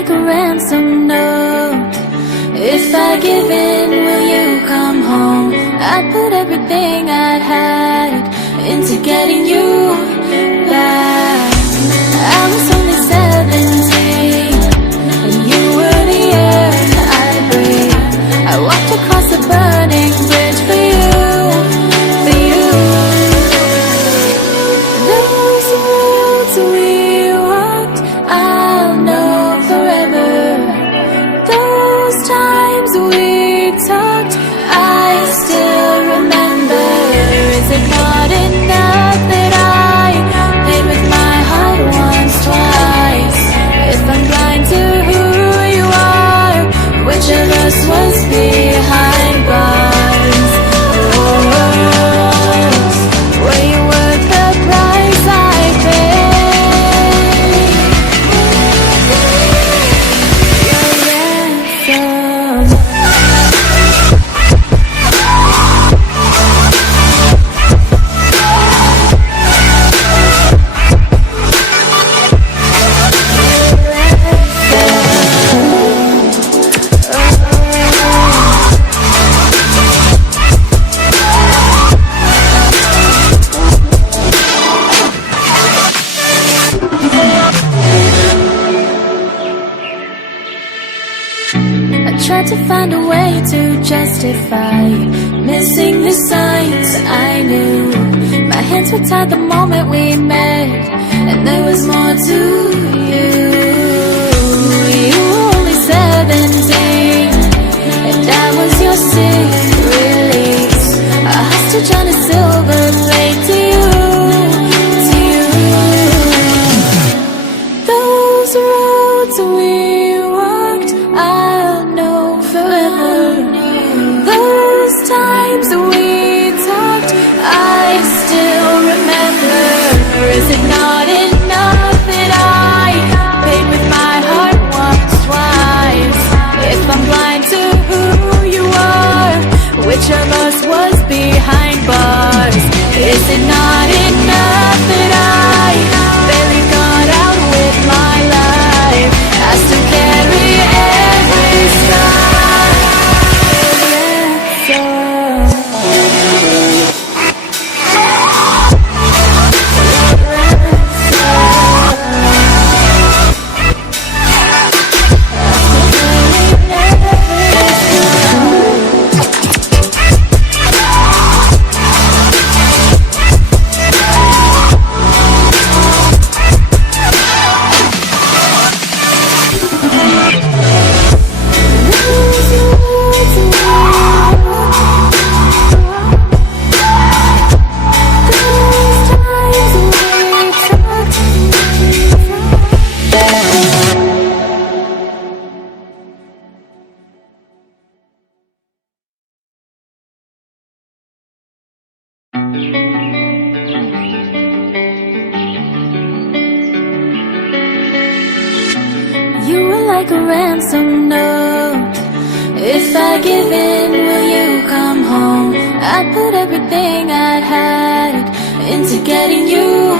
like a ransom note. If I give in, will you come home? I'd put everything I had into getting you back. I was only 17, and you were the air I breathed. I walked across the burning bridge for you, for you. Those roads we walked, I'll know forever. Those times we talked, I still remember. Is it not enough that I paid with my heart once, twice? If I'm blind to who you are, which of us was behind bars? Were you worth the price I paid? Your ransom. I tried to find a way to justify missing the signs I knew. My hands were tied the moment we met, and there was more to you. You were only 17, and I was your sick release, a hostage on a silver plate to you, to you. Those roads we walked, I'll know forever. Those times we talked, I still remember. Is it not enough that I paid with my heart once, twice? If I'm blind to who you are, which of us was behind bars? Is it not enough that I barely got out with my life? I still carry every scar. You were like a ransom note. If I give in, will you come home? I'd put everything I had into getting you